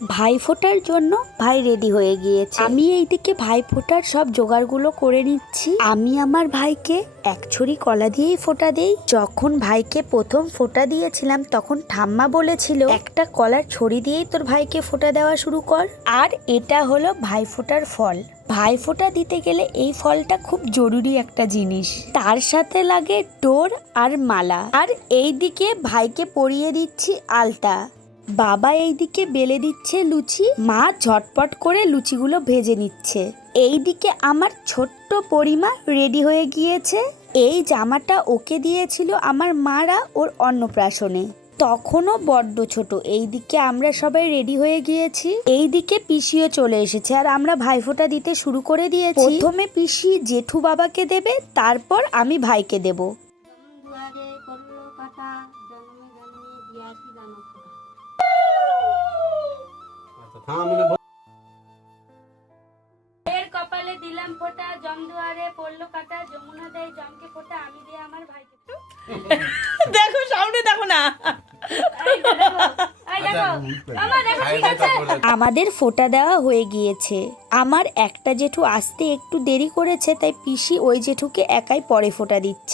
ভাইফোঁটার জন্য ভাই রেডি হয়ে গিয়েছে। আমি এইদিকে ভাইফোঁটার সব জোগাড়গুলো করে নিচ্ছি। আমি আমার ভাইকে এক ছড়ি কলা দিয়েই ফোঁটা দেই। যখন ভাইকে প্রথম ফোঁটা দিয়েছিলাম তখন ঠাম্মা বলেছিল একটা কলার ছড়ি দিয়েই তোর ভাইকে ফোঁটা দেওয়া শুরু কর। আর এটা হলো ভাইফোঁটার ফল। ভাইফোঁটা দিতে গেলে এই ফলটা খুব জরুরি একটা জিনিস। তার সাথে লাগে ডোর আর মালা। আর এইদিকে ভাইকে পরিয়ে দিচ্ছি আলতা। বাবা এইদিকে বেলে দিচ্ছে লুচি, মা ঝটপট করে লুচিগুলো ভেজে নিচ্ছে। এইদিকে আমার ছোট্ট পরিমা রেডি হয়ে গিয়েছে। এই জামাটা ওকে দিয়েছিল আমার মারা ওর অন্নপ্রাশনে, তখনও বড্ড ছোট। এইদিকে আমরা সবাই রেডি হয়ে গিয়েছি। এইদিকে পিসিও চলে এসেছে আর আমরা ভাইফোঁটা দিতে শুরু করে দিয়েছি। প্রথমে পিসি জেঠু বাবাকে দেবে, তারপর আমি ভাইকে দেব। কপালে দিলাম ফোঁটা, জম দুয়ারে পড়লো কাটা, যমুনা দেয় জমকে ফোঁটা, আমি দিয়ে আমার ভাইকে। দেখো সামনে দেখো না। আমাদের ফোঁটা দেওয়া হয়ে গিয়েছে। আমার একটা জেঠু আসতে একটু দেরি করেছে, তাই পিসি ওই জেঠুকে একাই পরে ফোঁটা দিচ্ছে।